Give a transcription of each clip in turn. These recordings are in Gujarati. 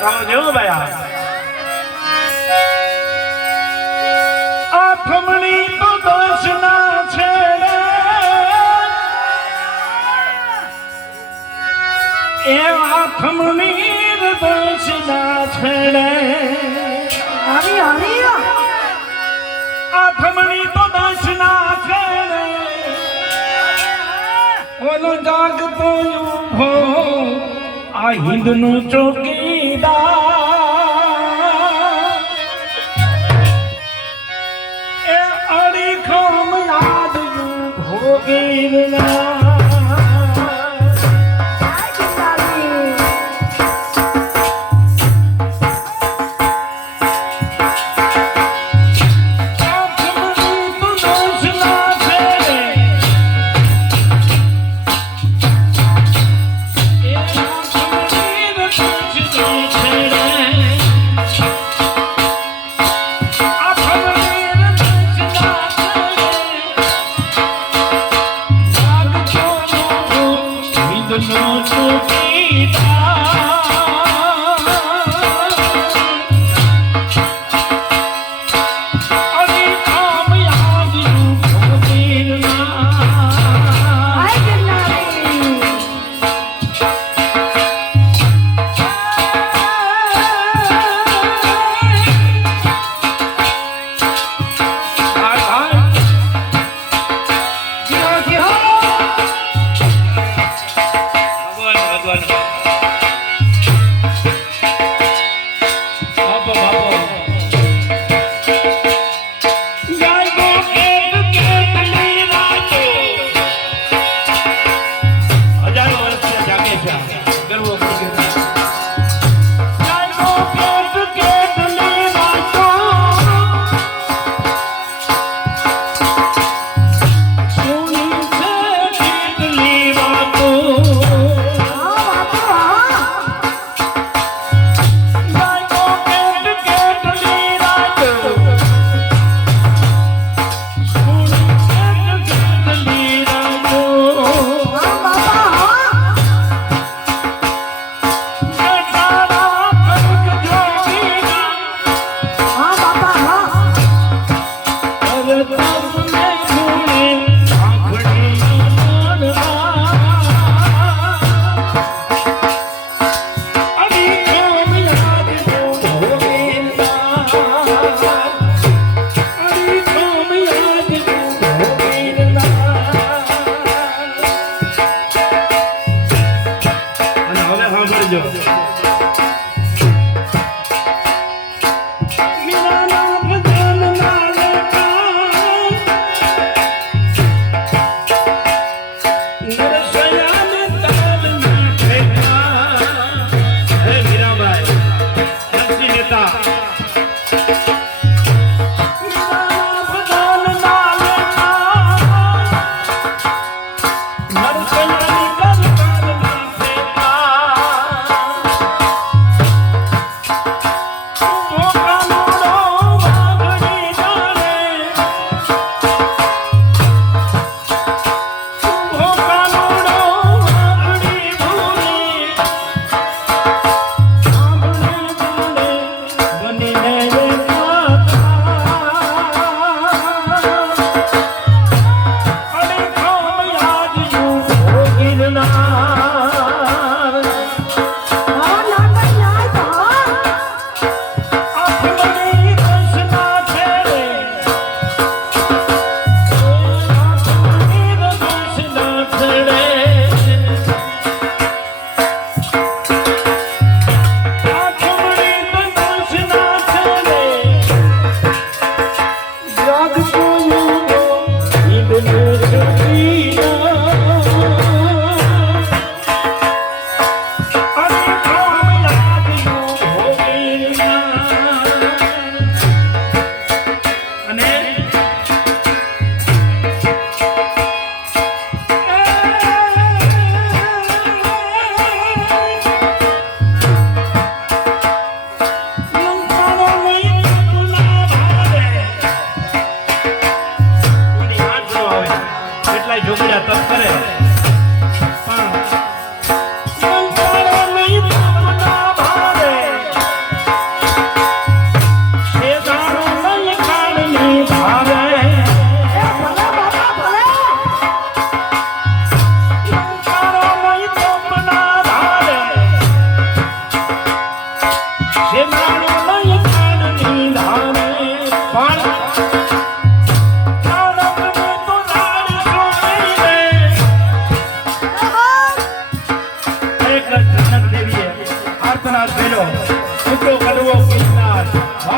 થાળો જેવું ભાઈ આઠમણી તો દર્શના છેડે એ આઠમણી દર્શના છેડે આઠમણી તો દર્શના છેડે ઓલો જાગતો ઉભો આ હિંદનો ચોકીદાર એ અડીખમ યાદ ભોગીરલા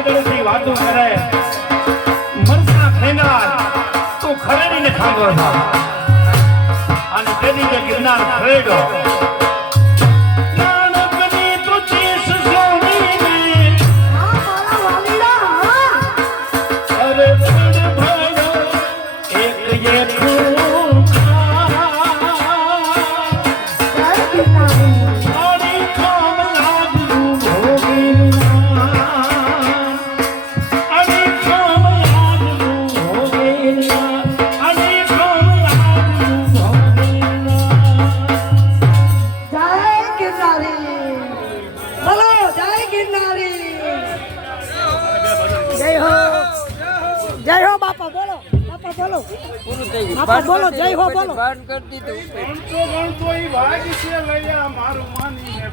વાદળથી વાતું કરે મરસા ખેનાર તું ખરેડીને ખાંગો થા અને તેની જે ગિરનાર ખરેડો નાનકની તું ચીસ સોની અરે ભડ ભડ એક જય હો બાપા બોલો બાપા બોલો જય હો બોલો બંધ કરી દીધું ગણતો ઈ ભાગ છે લઈ આ મારું માનીને